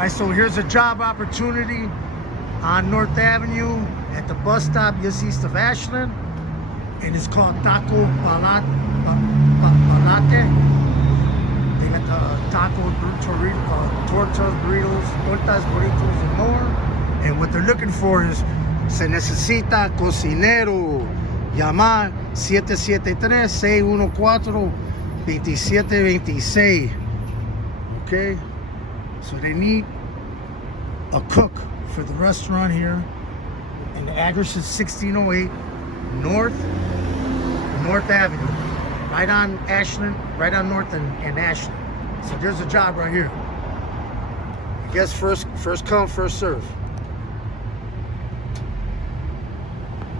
right, so here's a job opportunity on North Avenue at the bus stop just east of Ashland, and it's called Taco Palate. They got the tacos, tortas, burritos, and more. And what they're looking for is se necesita cocinero. Llamar 773-614-2726. Okay, so they need a cook for the restaurant here, and the address is 1608 North Avenue, right on Ashland, right on North and Ashland. So there's a job right here. I guess first come, first serve.